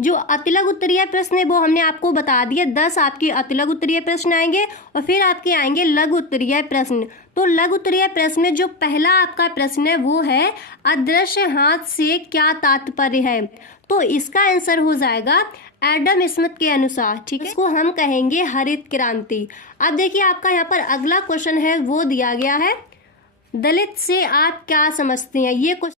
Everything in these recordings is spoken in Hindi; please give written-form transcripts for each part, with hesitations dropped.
जो अतिलघु उत्तरीय प्रश्न है वो हमने आपको बता दिया, 10 आपके अतिलघु उत्तरीय प्रश्न आएंगे और फिर आपके आएंगे लघु उत्तरीय प्रश्न। तो लघु उत्तरीय प्रश्न में जो पहला आपका प्रश्न है वो है अदृश्य हाथ से क्या तात्पर्य है। तो इसका आंसर हो जाएगा एडम स्मिथ के अनुसार, ठीक है, इसको हम कहेंगे हरित क्रांति। अब देखिए आपका यहाँ पर अगला क्वेश्चन है वो दिया गया है, दलित से आप क्या समझते हैं, ये question.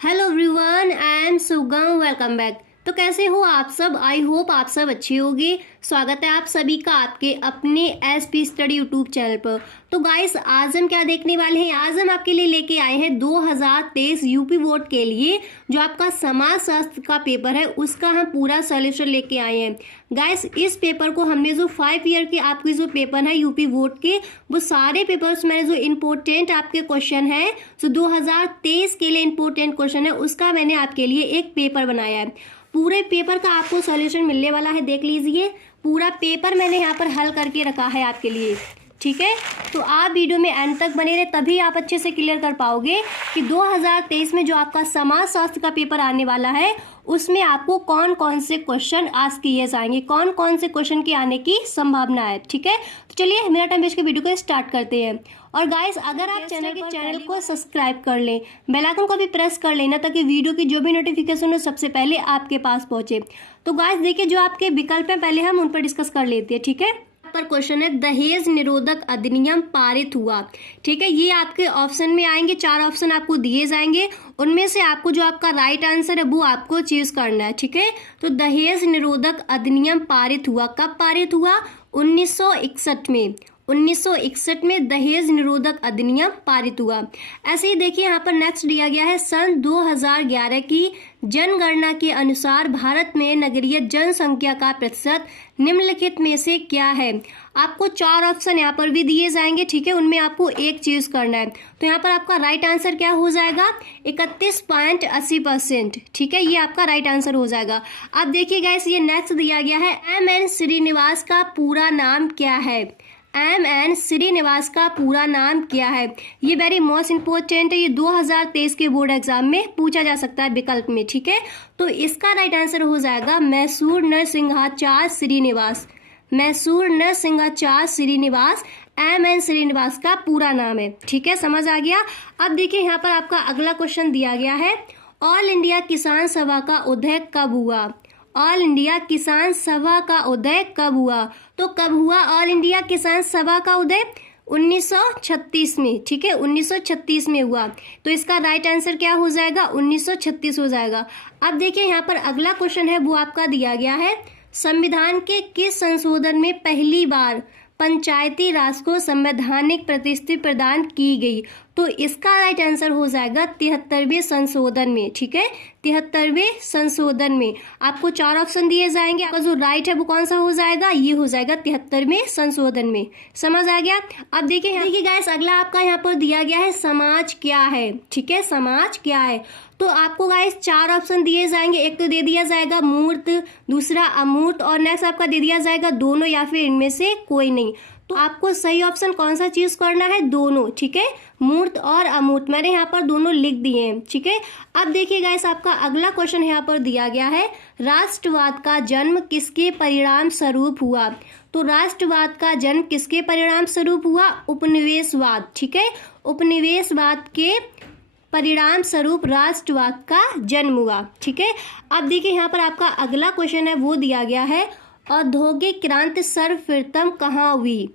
Hello everyone, I am सुगम, वेलकम बैक। तो कैसे हो आप सब, आई होप आप सब अच्छे होंगे। स्वागत है आप सभी का आपके अपने एसपी स्टडी यूट्यूब चैनल पर। तो गाइस आज हम क्या देखने वाले हैं, आज हम आपके लिए लेके आए हैं 2023 यूपी बोर्ड के लिए जो आपका समाजशास्त्र का पेपर है उसका हम पूरा सॉल्यूशन लेके आए हैं। गाइस इस पेपर को हमने जो 5 ईयर के आपके जो पेपर है यूपी बोर्ड के, वो सारे पेपर्स मैंने जो इम्पोर्टेंट आपके क्वेश्चन है जो 2023 के लिए इम्पोर्टेंट क्वेश्चन है उसका मैंने आपके लिए एक पेपर बनाया है। पूरे पेपर का आपको सॉल्यूशन मिलने वाला है, देख लीजिए पूरा पेपर मैंने यहाँ पर हल करके रखा है आपके लिए, ठीक है। तो आप वीडियो में एंड तक बने रहे तभी आप अच्छे से क्लियर कर पाओगे कि 2023 में जो आपका समाजशास्त्र का पेपर आने वाला है उसमें आपको कौन कौन से क्वेश्चन आज किए जाएंगे, कौन कौन से क्वेश्चन के आने की संभावना है, ठीक है। तो चलिए मेरा टाइम वेस्ट के वीडियो को स्टार्ट करते हैं। और गाइस अगर आप चैनल को सब्सक्राइब कर लें, बेल आइकन को भी प्रेस कर लेना ताकि वीडियो की जो भी नोटिफिकेशन हो सबसे पहले आपके पास पहुंचे। तो गाइस देखिए जो आपके विकल्प हैं पहले हम उन पर डिस्कस कर लेते हैं, ठीक है। पर क्वेश्चन है दहेज निरोधक अधिनियम पारित हुआ, ठीक है। ये आपके ऑप्शन में आएंगे, 4 ऑप्शन आपको दिए जाएंगे, उनमें से आपको जो आपका राइट आंसर है वो आपको चूज करना है, ठीक है। तो दहेज निरोधक अधिनियम पारित हुआ, कब पारित हुआ, 1961 में। 1961 में दहेज निरोधक अधिनियम पारित हुआ। ऐसे ही देखिए यहाँ पर नेक्स्ट दिया गया है सन 2011 की जनगणना के अनुसार भारत में नगरीय जनसंख्या का प्रतिशत निम्नलिखित में से क्या है। आपको 4 ऑप्शन यहाँ पर भी दिए जाएंगे, ठीक है, उनमें आपको एक चीज करना है। तो यहाँ पर आपका राइट आंसर क्या हो जाएगा, 31.80%, ठीक है, ये आपका राइट आंसर हो जाएगा। अब देखिए गाइस ये नेक्स्ट दिया गया है M.N. श्रीनिवास का पूरा नाम क्या है। M.N. श्रीनिवास का पूरा नाम क्या है, ये वेरी मोस्ट इंपॉर्टेंट है, ये 2023 के बोर्ड एग्जाम में पूछा जा सकता है विकल्प में, ठीक है। तो इसका राइट आंसर हो जाएगा मैसूर नरसिंहाचार्य श्रीनिवास। मैसूर नरसिंहाचार्य श्रीनिवास M.N. श्रीनिवास का पूरा नाम है, ठीक है, समझ आ गया। अब देखिए यहाँ पर आपका अगला क्वेश्चन दिया गया है ऑल इंडिया किसान सभा का उदय कब हुआ। ऑल इंडिया किसान सभा का उदय कब हुआ, तो कब हुआ ऑल इंडिया किसान सभा का उदय, 1936 में, ठीक है, 1936 में हुआ। तो इसका राइट आंसर क्या हो जाएगा, 1936 हो जाएगा। अब देखिए यहाँ पर अगला क्वेश्चन है वो आपका दिया गया है संविधान के किस संशोधन में पहली बार पंचायती राज को संवैधानिक प्रतिष्ठा प्रदान की गई। तो इसका राइट आंसर हो जाएगा 73वें संशोधन में, ठीक है, 73वें संशोधन में। आपको 4 ऑप्शन दिए जाएंगे, आपका जो राइट है वो कौन सा हो जाएगा, ये हो जाएगा 73वें संशोधन में, समझ आ गया। अब देखिए गाइस अगला आपका यहाँ पर दिया गया है समाज क्या है, ठीक है, समाज क्या है। तो आपको गाइस 4 ऑप्शन दिए जाएंगे, एक तो दे दिया जाएगा मूर्त, दूसरा अमूर्त और नेक्स्ट आपका दे दिया जाएगा दोनों या फिर इनमें से कोई नहीं। तो आपको सही ऑप्शन कौन सा चूज करना है, दोनों, ठीक है, मूर्त और अमूर्त, मैंने यहाँ पर दोनों लिख दिए हैं, ठीक है। अब देखिए गाइस आपका अगला क्वेश्चन यहाँ पर दिया गया है राष्ट्रवाद का जन्म किसके परिणाम स्वरूप हुआ। तो राष्ट्रवाद का जन्म किसके परिणाम स्वरूप हुआ, उपनिवेशवाद, ठीक है, उपनिवेशवाद के परिणाम स्वरूप राष्ट्रवाद का जन्म हुआ, ठीक है। अब देखिए यहाँ पर आपका अगला क्वेश्चन है वो दिया गया है औद्योगिक क्रांति सर्वप्रथम कहाँ हुई।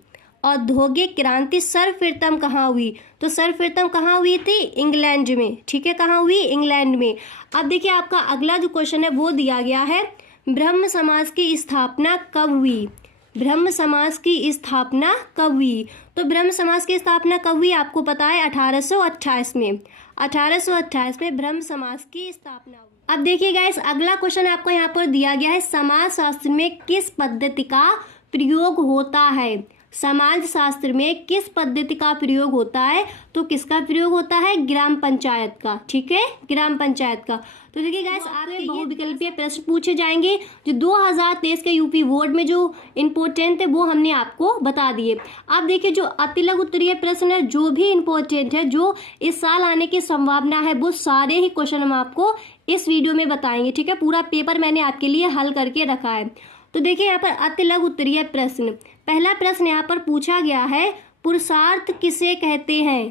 औद्योगिक क्रांति सर्वप्रथम कहाँ हुई, तो सर्वप्रथम कहाँ हुई थी, इंग्लैंड में, ठीक है, कहाँ हुई, इंग्लैंड में। अब देखिए आपका अगला जो क्वेश्चन है वो दिया गया है ब्रह्म समाज की स्थापना कब हुई। ब्रह्म समाज की स्थापना कब हुई, तो ब्रह्म समाज की स्थापना कब हुई आपको पता है 1828 में। 1828 में ब्रह्म समाज की स्थापना हुई। अब देखिए गाइस अगला क्वेश्चन आपको यहाँ पर दिया गया है समाजशास्त्र में किस पद्धति का प्रयोग होता है। समाज शास्त्र में किस पद्धति का प्रयोग होता है, तो किसका प्रयोग होता है, ग्राम पंचायत का, ठीक है, ग्राम पंचायत का। तो देखिए गाइस आपके बहुविकल्पीय प्रश्न पूछे जाएंगे जो 2023 के यूपी बोर्ड में जो इम्पोर्टेंट है वो हमने आपको बता दिए। अब देखिए जो अतिलघु उत्तरीय प्रश्न है जो भी इम्पोर्टेंट है, जो इस साल आने की संभावना है, वो सारे ही क्वेश्चन हम आपको इस वीडियो में बताएंगे, ठीक है। पूरा पेपर मैंने आपके लिए हल करके रखा है। तो देखिए यहाँ पर अति लघु उत्तरीय प्रश्न, पहला प्रश्न यहाँ पर पूछा गया है, पुरुषार्थ किसे कहते हैं।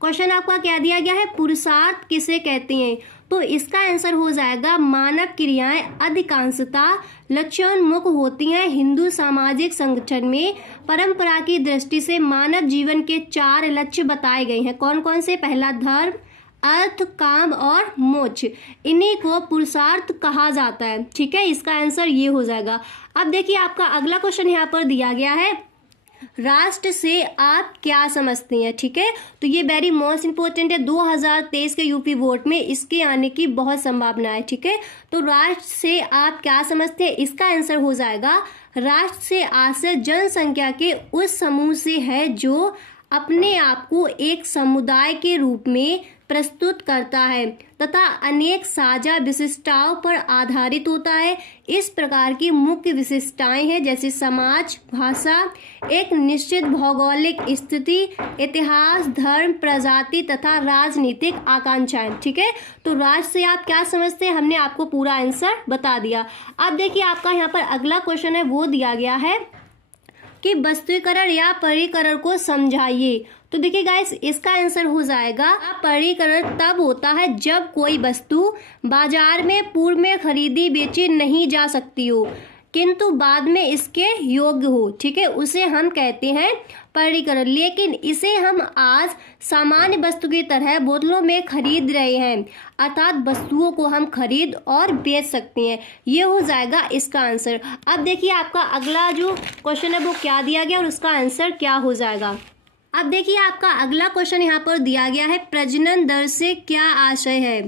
क्वेश्चन आपका क्या दिया गया है, पुरुषार्थ किसे कहते हैं। तो इसका आंसर हो जाएगा, मानव क्रियाएं अधिकांशतः लक्ष्योन्मुख होती हैं। हिंदू सामाजिक संगठन में परंपरा की दृष्टि से मानव जीवन के 4 लक्ष्य बताए गए हैं। कौन कौन से, पहला धर्म, अर्थ, काम और मोक्ष, इन्हीं को पुरुषार्थ कहा जाता है, ठीक है। इसका आंसर ये हो जाएगा। अब देखिए आपका अगला क्वेश्चन यहाँ पर दिया गया है, राष्ट्र से आप क्या समझते हैं, ठीक है। तो ये वेरी मोस्ट इंपॉर्टेंट है, 2023 के यूपी बोर्ड में इसके आने की बहुत संभावना है, ठीक है। तो राष्ट्र से आप क्या समझते हैं, इसका आंसर हो जाएगा, राष्ट्र से आशय जनसंख्या के उस समूह से है जो अपने आप को एक समुदाय के रूप में प्रस्तुत करता है तथा अनेक साझा विशिष्टताओं पर आधारित होता है। इस प्रकार की मुख्य विशिष्टताएं हैं जैसे समाज, भाषा, एक निश्चित भौगोलिक स्थिति, इतिहास, धर्म, प्रजाति तथा राजनीतिक आकांक्षाएं, ठीक है। तो राष्ट्र से आप क्या समझते हैं, हमने आपको पूरा आंसर बता दिया। अब देखिए आपका यहाँ पर अगला क्वेश्चन है, वो दिया गया है कि वस्तुकरण या परिकरण को समझाइए। तो देखिए गाइस, इसका आंसर हो जाएगा, परिकरण तब होता है जब कोई वस्तु बाजार में पूर्व में खरीदी बेची नहीं जा सकती हो किंतु बाद में इसके योग्य हो, ठीक है, उसे हम कहते हैं परिकरण। लेकिन इसे हम आज सामान्य वस्तु की तरह बोतलों में खरीद रहे हैं, अर्थात वस्तुओं को हम खरीद और बेच सकते हैं। ये हो जाएगा इसका आंसर। अब देखिए आपका अगला जो क्वेश्चन है वो क्या दिया गया और उसका आंसर क्या हो जाएगा। अब देखिए आपका अगला क्वेश्चन यहाँ पर दिया गया है, प्रजनन दर से क्या आशय है।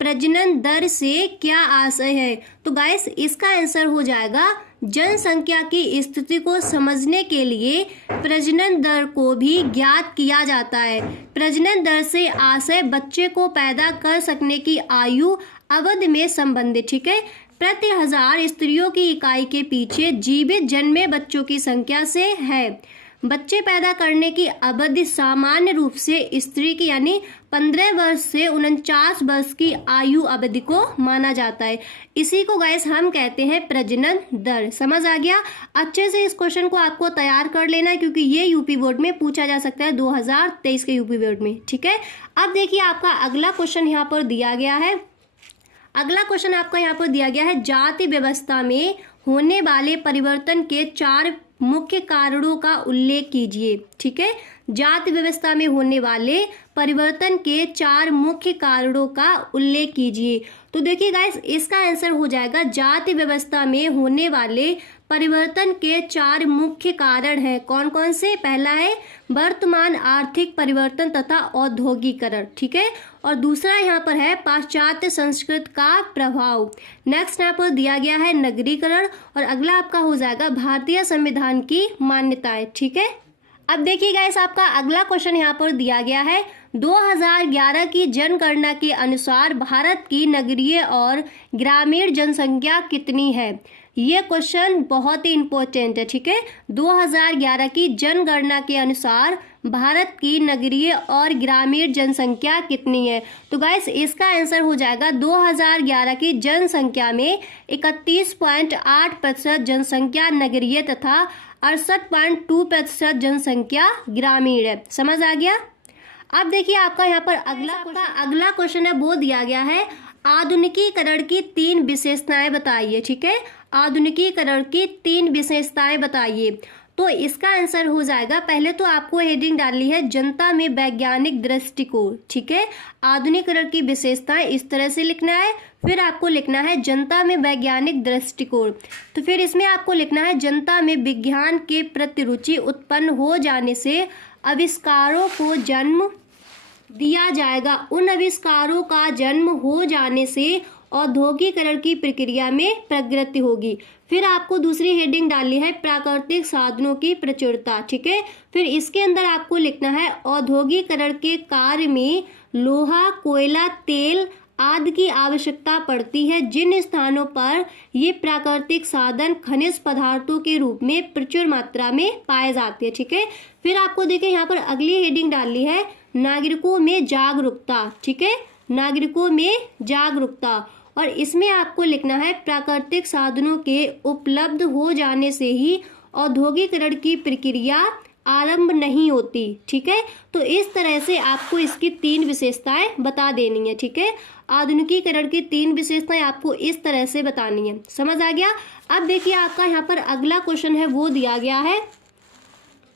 प्रजनन दर से क्या आशय है। तो गाइस इसका आंसर हो जाएगा, जनसंख्या की स्थिति को समझने के लिए प्रजनन दर को भी ज्ञात किया जाता है। प्रजनन दर से आशय बच्चे को पैदा कर सकने की आयु अवधि में संबंधित, ठीक है। प्रति 1000 स्त्रियों की इकाई के पीछे जीवित जन्मे बच्चों की संख्या से है। बच्चे पैदा करने की अवधि सामान्य रूप से स्त्री की यानी 15 वर्ष से 49 वर्ष की आयु अवधि को माना जाता है। इसी को गाइस हम कहते हैं प्रजनन दर। समझ आ गया। अच्छे से इस क्वेश्चन को आपको तैयार कर लेना है क्योंकि ये यूपी बोर्ड में पूछा जा सकता है 2023 के यूपी बोर्ड में, ठीक है। अब देखिए आपका अगला क्वेश्चन यहाँ पर दिया गया है। अगला क्वेश्चन आपका यहाँ पर दिया गया है, जाति व्यवस्था में होने वाले परिवर्तन के 4 मुख्य कारणों का उल्लेख कीजिए, ठीक है। जाति व्यवस्था में होने वाले परिवर्तन के 4 मुख्य कारणों का उल्लेख कीजिए। तो देखिए गाइस इसका आंसर हो जाएगा, जाति व्यवस्था में होने वाले परिवर्तन के 4 मुख्य कारण हैं। कौन कौन से, पहला है वर्तमान आर्थिक परिवर्तन तथा औद्योगिकरण, ठीक है। और दूसरा यहाँ पर है पाश्चात्य संस्कृति का प्रभाव। नेक्स्ट यहाँ पर दिया गया है नगरीकरण और अगला आपका हो जाएगा भारतीय संविधान की मान्यताएं, ठीक है। अब देखिए गाइस आपका अगला क्वेश्चन यहाँ पर दिया गया है, 2011 की जनगणना के अनुसार भारत की नगरीय और ग्रामीण जनसंख्या कितनी है। ये क्वेश्चन बहुत ही इंपॉर्टेंट है, ठीक है। 2011 की जनगणना के अनुसार भारत की नगरीय और ग्रामीण जनसंख्या कितनी है। तो गाइस इसका आंसर हो जाएगा, 2011 की जनसंख्या में 31.8% जनसंख्या नगरीय तथा 68.2% जनसंख्या ग्रामीण है। समझ आ गया। अब देखिए आपका यहाँ पर अगला क्वेश्चन है वो दिया गया है, आधुनिकीकरण की 3 विशेषताएं बताइए, ठीक है। आधुनिकीकरण की 3 विशेषताएं बताइए। तो इसका आंसर हो जाएगा, पहले तो आपको हेडिंग डालनी है जनता में वैज्ञानिक दृष्टिकोण, ठीक है। आधुनिकीकरण की विशेषताएं इस तरह से लिखना है, फिर आपको लिखना है जनता में वैज्ञानिक दृष्टिकोण। तो फिर इसमें आपको लिखना है जनता में विज्ञान के प्रति रुचि उत्पन्न हो जाने से आविष्कारों को जन्म दिया जाएगा। उन आविष्कारों का जन्म हो जाने से औद्योगिकरण की प्रक्रिया में प्रगति होगी। फिर आपको दूसरी हेडिंग डालनी है प्राकृतिक साधनों की प्रचुरता, ठीक है। फिर इसके अंदर आपको लिखना है औद्योगिकरण के कार्य में लोहा, कोयला, तेल आदि की आवश्यकता पड़ती है। जिन स्थानों पर ये प्राकृतिक साधन खनिज पदार्थों के रूप में प्रचुर मात्रा में पाए जाते हैं, ठीक है। फिर आपको देखिए यहाँ पर अगली हेडिंग डालनी है नागरिकों में जागरूकता, ठीक है। नागरिकों में जागरूकता। और इसमें आपको लिखना है प्राकृतिक साधनों के उपलब्ध हो जाने से ही औद्योगिकरण की प्रक्रिया आरंभ नहीं होती। ठीक है, तो इस तरह से आपको इसकी 3 विशेषताएं बता देनी है। ठीक है, आधुनिकीकरण की 3 विशेषताएं आपको इस तरह से बतानी है। समझ आ गया। अब देखिए आपका यहाँ पर अगला क्वेश्चन है वो दिया गया है।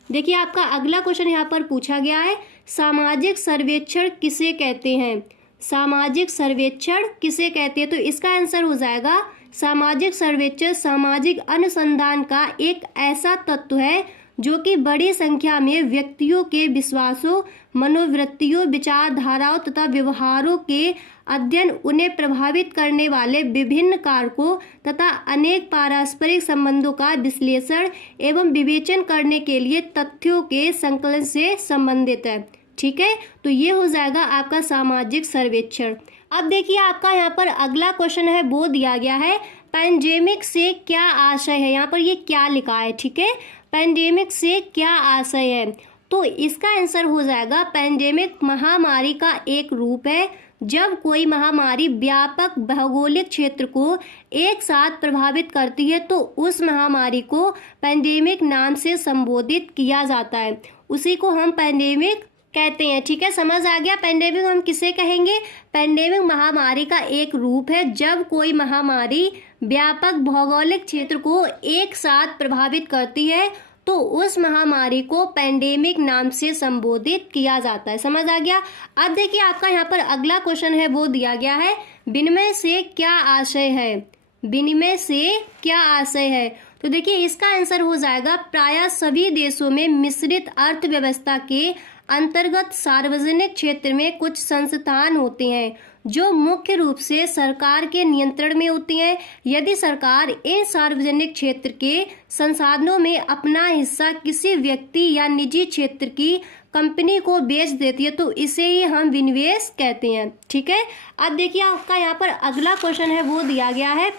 देखिए आपका अगला क्वेश्चन यहाँ पर पूछा गया है, सामाजिक सर्वेक्षण किसे कहते हैं? सामाजिक सर्वेक्षण किसे कहते हैं? तो इसका आंसर हो जाएगा सामाजिक सर्वेक्षण सामाजिक अनुसंधान का एक ऐसा तत्व है जो कि बड़ी संख्या में व्यक्तियों के विश्वासों, मनोवृत्तियों, विचारधाराओं तथा व्यवहारों के अध्ययन, उन्हें प्रभावित करने वाले विभिन्न कारकों तथा अनेक पारस्परिक संबंधों का विश्लेषण एवं विवेचन करने के लिए तथ्यों के संकलन से संबंधित है। ठीक है, तो ये हो जाएगा आपका सामाजिक सर्वेक्षण। अब देखिए आपका यहाँ पर अगला क्वेश्चन है वो दिया गया है, पैंडेमिक से क्या आशय है? यहाँ पर ये क्या लिखा है? ठीक है, पैंडेमिक से क्या आशय है? तो इसका आंसर हो जाएगा पैंडेमिक महामारी का एक रूप है जब कोई महामारी व्यापक भौगोलिक क्षेत्र को एक साथ प्रभावित करती है तो उस महामारी को पैंडेमिक नाम से संबोधित किया जाता है, उसी को हम पैंडेमिक कहते हैं। ठीक है, समझ आ गया। पैंडेमिक हम किसे कहेंगे? पैंडेमिक महामारी का एक रूप है जब कोई महामारी व्यापक भौगोलिक क्षेत्र को एक साथ प्रभावित करती है तो उस महामारी को पैंडेमिक नाम से संबोधित किया जाता है। समझ आ गया। अब देखिए आपका यहाँ पर अगला क्वेश्चन है वो दिया गया है, विनिमय से क्या आशय है? विनिमय से क्या आशय है? तो देखिए इसका आंसर हो जाएगा प्रायः सभी देशों में मिश्रित अर्थव्यवस्था के अंतर्गत सार्वजनिक क्षेत्र में कुछ संस्थान होते हैं जो मुख्य रूप से सरकार के नियंत्रण में होती हैं। यदि सरकार इन सार्वजनिक क्षेत्र के संसाधनों में अपना हिस्सा किसी व्यक्ति या निजी क्षेत्र की कंपनी को बेच देती है तो इसे ही हम विनिवेश कहते हैं। ठीक है, अब देखिए आपका यहाँ पर अगला क्वेश्चन है वो दिया गया है।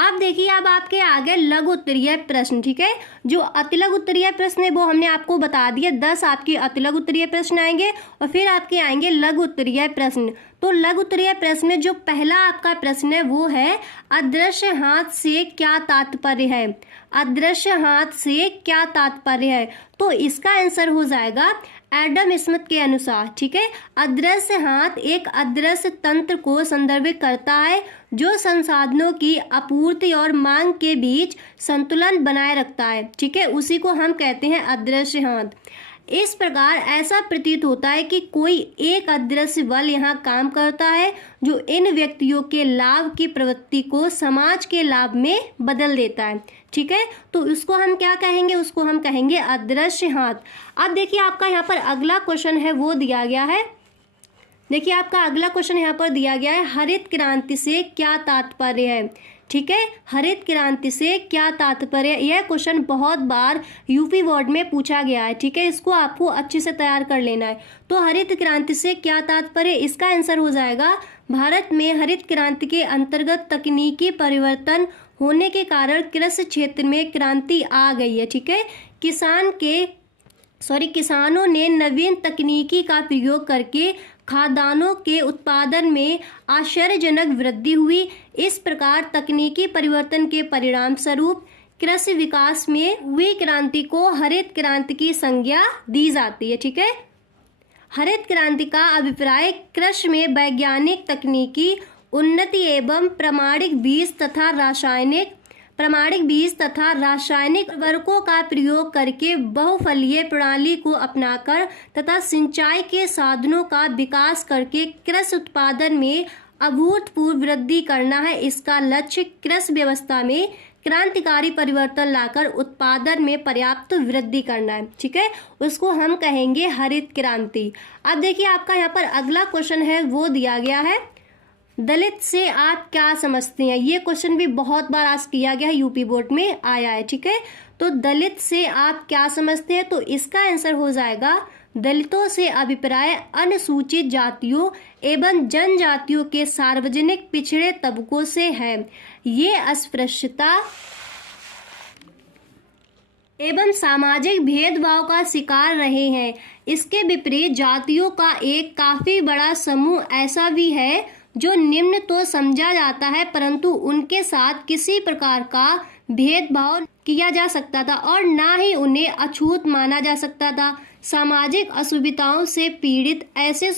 अब देखिए अब आपके आगे लघु उत्तरीय प्रश्न। ठीक है, जो अतिलघु उत्तरीय प्रश्न है वो हमने आपको बता दिया, 10 आपके अतिलघु उत्तरीय प्रश्न आएंगे और फिर आपके आएंगे लघु उत्तरीय प्रश्न। तो लघु उत्तरीय प्रश्न में जो पहला आपका प्रश्न है वो है, अदृश्य हाथ से क्या तात्पर्य है? अदृश्य हाथ से क्या तात्पर्य है? तो इसका आंसर हो जाएगा एडम स्मिथ के अनुसार। ठीक है, अदृश्य हाथ एक अदृश्य तंत्र को संदर्भित करता है जो संसाधनों की आपूर्ति और मांग के बीच संतुलन बनाए रखता है। ठीक है, उसी को हम कहते हैं अदृश्य हाथ। इस प्रकार ऐसा प्रतीत होता है कि कोई एक अदृश्य बल यहाँ काम करता है जो इन व्यक्तियों के लाभ की प्रवृत्ति को समाज के लाभ में बदल देता है। ठीक है, तो उसको हम क्या कहेंगे? उसको हम कहेंगे अदृश्य हाथ। अब देखिए आपका यहाँ पर अगला क्वेश्चन है वो दिया गया है। देखिए आपका अगला क्वेश्चन यहाँ पर दिया गया है, हरित क्रांति से क्या तात्पर्य है? ठीक है, हरित क्रांति से क्या तात्पर्य? यह क्वेश्चन बहुत बार यूपी बोर्ड में पूछा गया है। ठीक है, इसको आपको अच्छे से तैयार कर लेना है। तो हरित क्रांति से क्या तात्पर्य? इसका आंसर हो जाएगा भारत में हरित क्रांति के अंतर्गत तकनीकी परिवर्तन होने के कारण कृषि क्षेत्र में क्रांति आ गई है। ठीक है, किसानों ने नवीन तकनीकी का प्रयोग करके खाद्यान्नों के उत्पादन में आश्चर्यजनक वृद्धि हुई। इस प्रकार तकनीकी परिवर्तन के परिणाम स्वरूप कृषि विकास में हुई क्रांति को हरित क्रांति की संज्ञा दी जाती है। ठीक है, हरित क्रांति का अभिप्राय कृषि में वैज्ञानिक तकनीकी उन्नति एवं प्रमाणिक बीज तथा रासायनिक उर्वरकों का प्रयोग करके बहुफलीय प्रणाली को अपनाकर तथा सिंचाई के साधनों का विकास करके कृषि उत्पादन में अभूतपूर्व वृद्धि करना है। इसका लक्ष्य कृषि व्यवस्था में क्रांतिकारी परिवर्तन लाकर उत्पादन में पर्याप्त वृद्धि करना है। ठीक है, उसको हम कहेंगे हरित क्रांति। अब देखिए आपका यहाँ पर अगला क्वेश्चन है वो दिया गया है, दलित से आप क्या समझते हैं? ये क्वेश्चन भी बहुत बार आज किया गया है, यूपी बोर्ड में आया है। ठीक है, तो दलित से आप क्या समझते हैं? तो इसका आंसर हो जाएगा दलितों से अभिप्राय अनुसूचित जातियों एवं जनजातियों के सार्वजनिक पिछड़े तबकों से है। ये अस्पृश्यता एवं सामाजिक भेदभाव का शिकार रहे हैं। इसके विपरीत जातियों का एक काफी बड़ा समूह ऐसा भी है जो निम्न तो समझा जाता है, परंतु उनके साथ किसी प्रकार का भेदभाव किया जा सकता था और ना ही उन्हें अछूत माना जा सकता था। सामाजिक असुविधाओं से पीड़ित ऐसे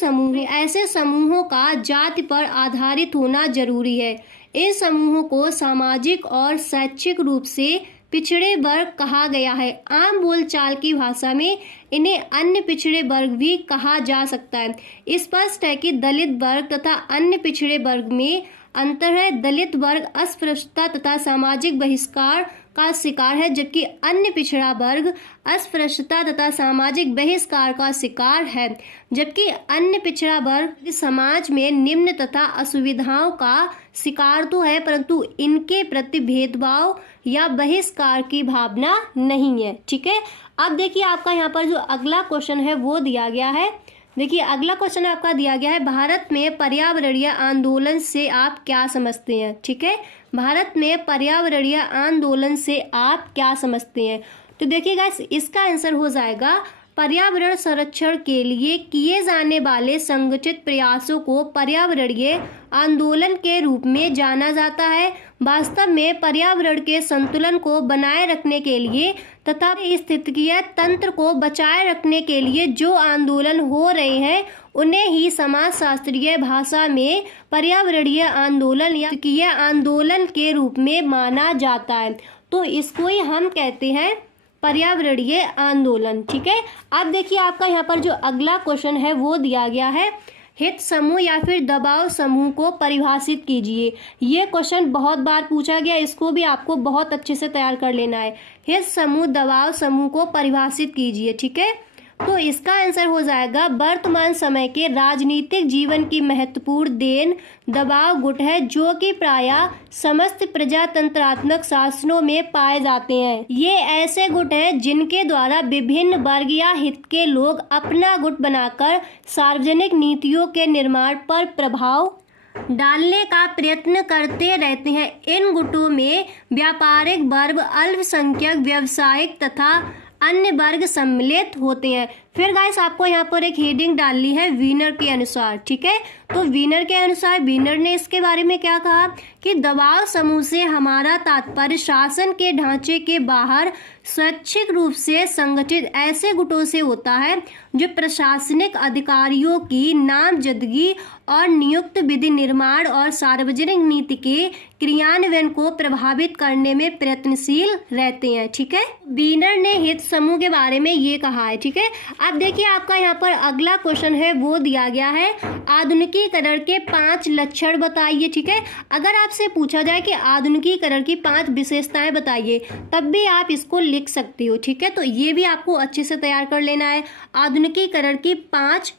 समूहों का जाति पर आधारित होना जरूरी है। इन समूहों को सामाजिक और शैक्षिक रूप से पिछड़े वर्ग कहा गया है। आम बोलचाल की भाषा में इन्हें अन्य पिछड़े वर्ग भी कहा जा सकता है। स्पष्ट है कि दलित वर्ग तथा अन्य पिछड़े वर्ग में अंतर है। दलित वर्ग अस्पृश्यता तथा सामाजिक बहिष्कार का शिकार है, जबकि अन्य पिछड़ा वर्ग अस्पृश्यता तथा सामाजिक बहिष्कार का शिकार है। जबकि अन्य पिछड़ा वर्ग समाज में निम्न तथा असुविधाओं का शिकार तो है, परंतु इनके प्रति भेदभाव या बहिष्कार की भावना नहीं है। ठीक है, अब देखिए आपका यहाँ पर जो अगला क्वेश्चन है वो दिया गया है। देखिए अगला क्वेश्चन आपका दिया गया है, भारत में पर्यावरणीय आंदोलन से आप क्या समझते हैं। ठीक है, भारत में पर्यावरणीय आंदोलन से आप क्या समझते हैं। तो देखिए गाइस, इसका आंसर हो जाएगा पर्यावरण संरक्षण के लिए किए जाने वाले संगठित प्रयासों को पर्यावरणीय आंदोलन के रूप में जाना जाता है। वास्तव में पर्यावरण के संतुलन को बनाए रखने के लिए तथा पारिस्थितिकीय तंत्र को बचाए रखने के लिए जो आंदोलन हो रहे हैं उन्हें ही समाजशास्त्रीय भाषा में पर्यावरणीय आंदोलन या पारिस्थितिकीय आंदोलन के रूप में माना जाता है। तो इसको ही हम कहते हैं पर्यावरणीय आंदोलन। ठीक है, अब देखिए आपका यहाँ पर जो अगला क्वेश्चन है वो दिया गया है, हित समूह या फिर दबाव समूह को परिभाषित कीजिए। ये क्वेश्चन बहुत बार पूछा गया, इसको भी आपको बहुत अच्छे से तैयार कर लेना है। हित समूह दबाव समूह को परिभाषित कीजिए। ठीक है, तो इसका आंसर हो जाएगा वर्तमान समय के राजनीतिक जीवन की महत्वपूर्ण देन दबाव गुट है, जो कि प्रायः समस्त प्रजातंत्रात्मक शासनों में पाए जाते हैं। ये ऐसे गुट हैं जिनके द्वारा विभिन्न वर्ग या हित के लोग अपना गुट बनाकर सार्वजनिक नीतियों के निर्माण पर प्रभाव डालने का प्रयत्न करते रहते हैं। इन गुटों में व्यापारिक वर्ग, अल्पसंख्यक, व्यावसायिक तथा अन्य वर्ग सम्मिलित होते हैं। फिर गाइस आपको यहाँ पर एक हेडिंग डालनी है वीनर के अनुसार। ठीक है, तो वीनर के अनुसार वीनर ने इसके बारे में क्या कहा कि दबाव समूह से हमारा तात्पर्य शासन के ढांचे के बाहर स्वैच्छिक रूप से संगठित ऐसे गुटों से होता है जो प्रशासनिक अधिकारियों की नामजदगी और नियुक्त विधि निर्माण और सार्वजनिक नीति के क्रियान्वयन को प्रभावित करने में प्रयत्नशील रहते हैं। ठीक है, वीनर ने हित समूह के बारे में ये कहा है। ठीक है, अब देखिए आपका यहाँ पर अगला क्वेश्चन है वो दिया गया है, आधुनिकीकरण के 5 लक्षण बताइए। ठीक है, अगर आपसे पूछा जाए कि आधुनिकीकरण की 5 विशेषताएं बताइए, तब भी आप इसको लिख सकती हो। ठीक है, तो ये भी आपको अच्छे से तैयार कर लेना है। आधुनिकीकरण के 5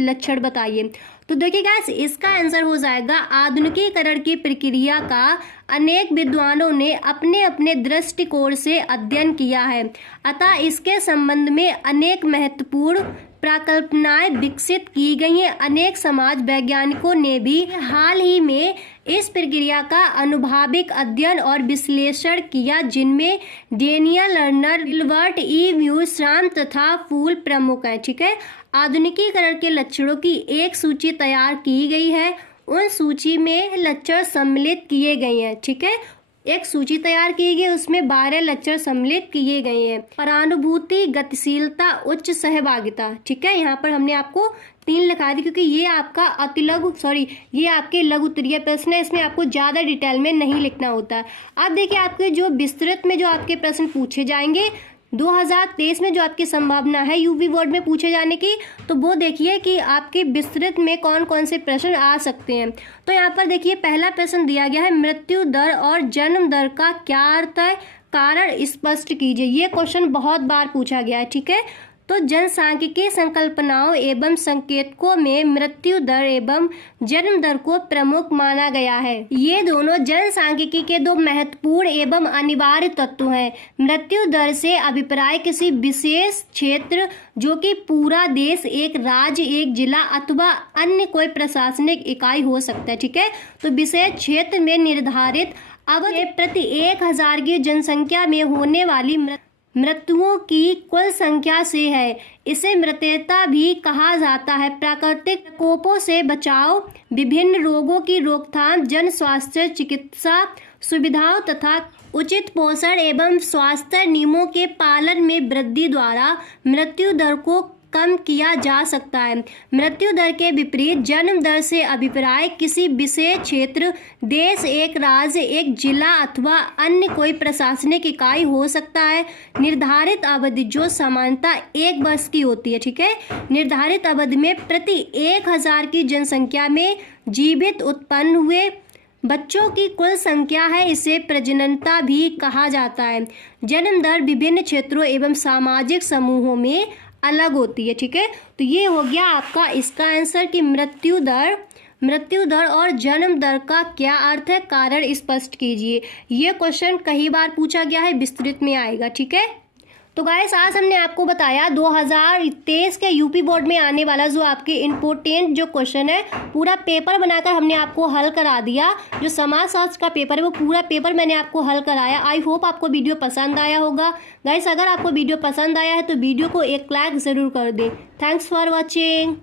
लक्षण बताइए। तो देखिए गाइस, इसका आंसर हो जाएगा आधुनिकीकरण की प्रक्रिया का अनेक विद्वानों ने अपने अपने दृष्टिकोण से अध्ययन किया है, अतः इसके संबंध में अनेक महत्वपूर्ण प्रकल्पनाएं विकसित की गई हैं। अनेक समाज वैज्ञानिकों ने भी हाल ही में इस प्रक्रिया का अनुभाविक अध्ययन और विश्लेषण किया, जिनमें डेनियल लर्नर, गिलबर्ट ई म्यूस, श्राम तथा फूल प्रमुख हैं। ठीक है, आधुनिकीकरण के लक्षणों की एक सूची तैयार की गई है, उन सूची में लक्षण सम्मिलित किए गए हैं। ठीक है, एक सूची तैयार की गई, उसमें 12 लक्षण सम्मिलित किए गए हैं। परानुभूति, गतिशीलता, उच्च सहभागिता। ठीक है, यहाँ पर हमने आपको 3 लिखा दी क्योंकि ये आपका ये आपके लघु उत्तरीय प्रश्न है, इसमें आपको ज़्यादा डिटेल में नहीं लिखना होता। अब देखिए आपके जो विस्तृत में जो आपके प्रश्न पूछे जाएंगे 2023 में जो आपकी संभावना है यूपी बोर्ड में पूछे जाने की, तो वो देखिए कि आपके विस्तृत में कौन कौन से प्रश्न आ सकते हैं। तो यहाँ पर देखिए पहला प्रश्न दिया गया है, मृत्यु दर और जन्म दर का क्या अर्थ है, कारण स्पष्ट कीजिए। ये क्वेश्चन बहुत बार पूछा गया है। ठीक है, तो जनसांख्यिकी संकल्पनाओं एवं संकेतकों में मृत्यु दर एवं जन्म दर को प्रमुख माना गया है। ये दोनों जनसांख्यिकी के 2 महत्वपूर्ण एवं अनिवार्य तत्व हैं। मृत्यु दर से अभिप्राय किसी विशेष क्षेत्र, जो कि पूरा देश, एक राज्य, एक जिला अथवा अन्य कोई प्रशासनिक इकाई हो सकता है। ठीक है, तो विशेष क्षेत्र में निर्धारित अवध में प्रति 1000 की जनसंख्या में होने वाली मृत्युओं की कुल संख्या से है। इसे मृत्यता भी कहा जाता है। प्राकृतिक प्रकोपों से बचाव, विभिन्न रोगों की रोकथाम, जन स्वास्थ्य चिकित्सा सुविधाओं तथा उचित पोषण एवं स्वास्थ्य नियमों के पालन में वृद्धि द्वारा मृत्यु दर को कम किया जा सकता है। मृत्यु दर के विपरीत जन्म दर से अभिप्राय किसी विशेष क्षेत्र, देश, एक राज्य, एक जिला अथवा अन्य कोई प्रशासनिक इकाई हो सकता है। निर्धारित अवधि जो सामान्यतः 1 वर्ष की होती है, ठीक है। निर्धारित अवधि में प्रति 1000 की जनसंख्या में जीवित उत्पन्न हुए बच्चों की कुल संख्या है। इसे प्रजननता भी कहा जाता है। जन्म दर विभिन्न क्षेत्रों एवं सामाजिक समूहों में अलग होती है, ठीक है। तो ये हो गया आपका इसका आंसर कि मृत्यु दर और जन्म दर का क्या अर्थ है, कारण स्पष्ट कीजिए। ये क्वेश्चन कई बार पूछा गया है, विस्तृत में आएगा, ठीक है। तो गाइस आज हमने आपको बताया 2023 के यूपी बोर्ड में आने वाला जो आपके इम्पोर्टेंट जो क्वेश्चन है पूरा पेपर बनाकर हमने आपको हल करा दिया। जो समाजशास्त्र का पेपर है वो पूरा पेपर मैंने आपको हल कराया। आई होप आपको वीडियो पसंद आया होगा। गाइस अगर आपको वीडियो पसंद आया है तो वीडियो को एक लाइक ज़रूर कर दें। Thanks for watching.